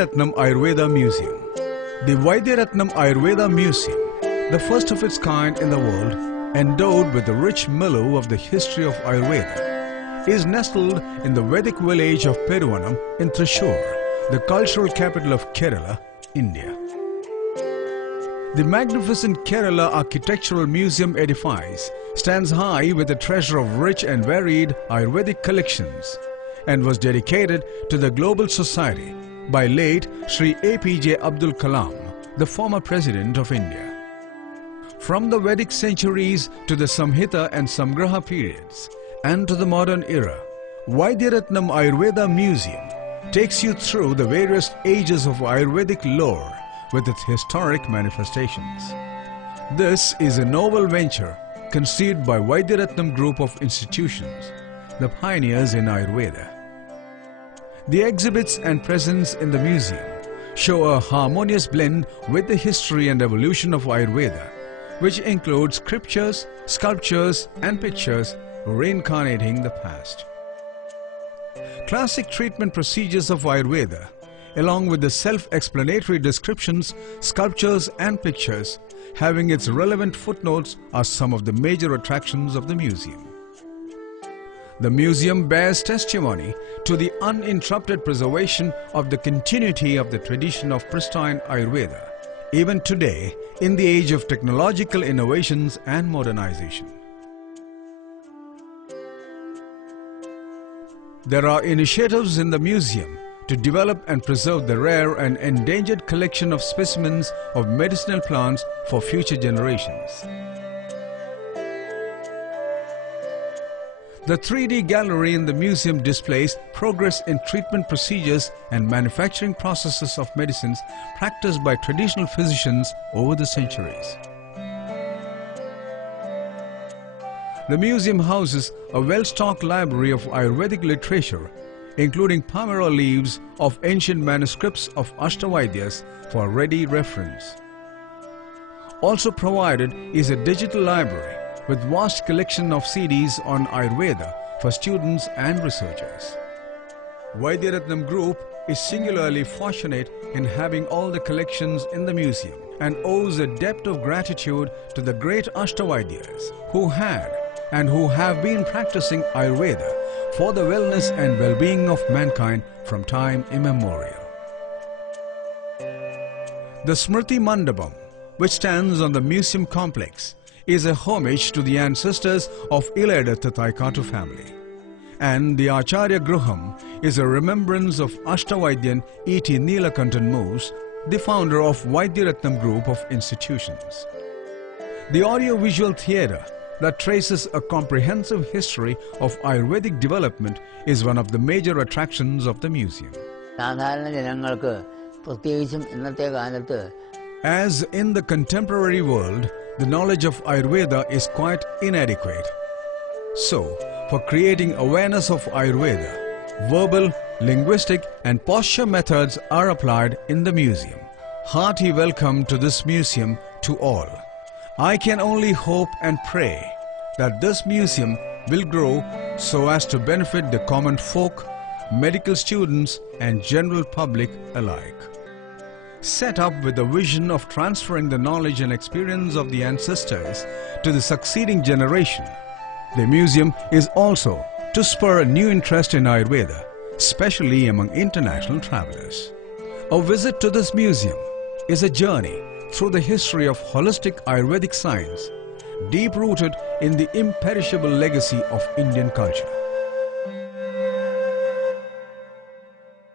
Vaidyaratnam Ayurveda Museum. The Vaidyaratnam Ayurveda Museum, the first of its kind in the world, endowed with the rich milieu of the history of Ayurveda, is nestled in the Vedic village of Peruvanam in Thrissur, the cultural capital of Kerala, India. The magnificent Kerala Architectural Museum edifice stands high with a treasure of rich and varied Ayurvedic collections and was dedicated to the global society by late Sri APJ Abdul Kalam, the former President of India. From the Vedic centuries to the Samhita and Samgraha periods and to the modern era, Vaidyaratnam Ayurveda Museum takes you through the various ages of Ayurvedic lore with its historic manifestations. This is a novel venture conceived by Vaidyaratnam Group of Institutions, the pioneers in Ayurveda. The exhibits and presence in the museum show a harmonious blend with the history and evolution of Ayurveda, which includes scriptures, sculptures and pictures reincarnating the past. Classic treatment procedures of Ayurveda, along with the self-explanatory descriptions, sculptures and pictures having its relevant footnotes, are some of the major attractions of the museum. The museum bears testimony to the uninterrupted preservation of the continuity of the tradition of pristine Ayurveda, even today in the age of technological innovations and modernization. There are initiatives in the museum to develop and preserve the rare and endangered collection of specimens of medicinal plants for future generations. The 3D gallery in the museum displays progress in treatment procedures and manufacturing processes of medicines practiced by traditional physicians over the centuries. The museum houses a well-stocked library of Ayurvedic literature, including palmyra leaves of ancient manuscripts of Ashtavaidya's for ready reference. Also provided is a digital library with vast collection of CDs on Ayurveda for students and researchers. Vaidyaratnam Group is singularly fortunate in having all the collections in the museum and owes a debt of gratitude to the great Ashtavaidyas who had and who have been practicing Ayurveda for the wellness and well-being of mankind from time immemorial. The Smriti Mandapam, which stands on the museum complex, is a homage to the ancestors of Ilayada Thaikattu family. And the Acharya Gruham is a remembrance of Ashtavaidyan E.T.Neelakandhan Mooss, the founder of Vaidyaratnam Group of Institutions. The audio-visual theatre that traces a comprehensive history of Ayurvedic development is one of the major attractions of the museum. As in the contemporary world, the knowledge of Ayurveda is quite inadequate. So, for creating awareness of Ayurveda, verbal, linguistic and posture methods are applied in the museum. Hearty welcome to this museum to all. I can only hope and pray that this museum will grow so as to benefit the common folk, medical students and general public alike. Set up with the vision of transferring the knowledge and experience of the ancestors to the succeeding generation, the museum is also to spur a new interest in Ayurveda, especially among international travelers. A visit to this museum is a journey through the history of holistic Ayurvedic science, deep-rooted in the imperishable legacy of Indian culture.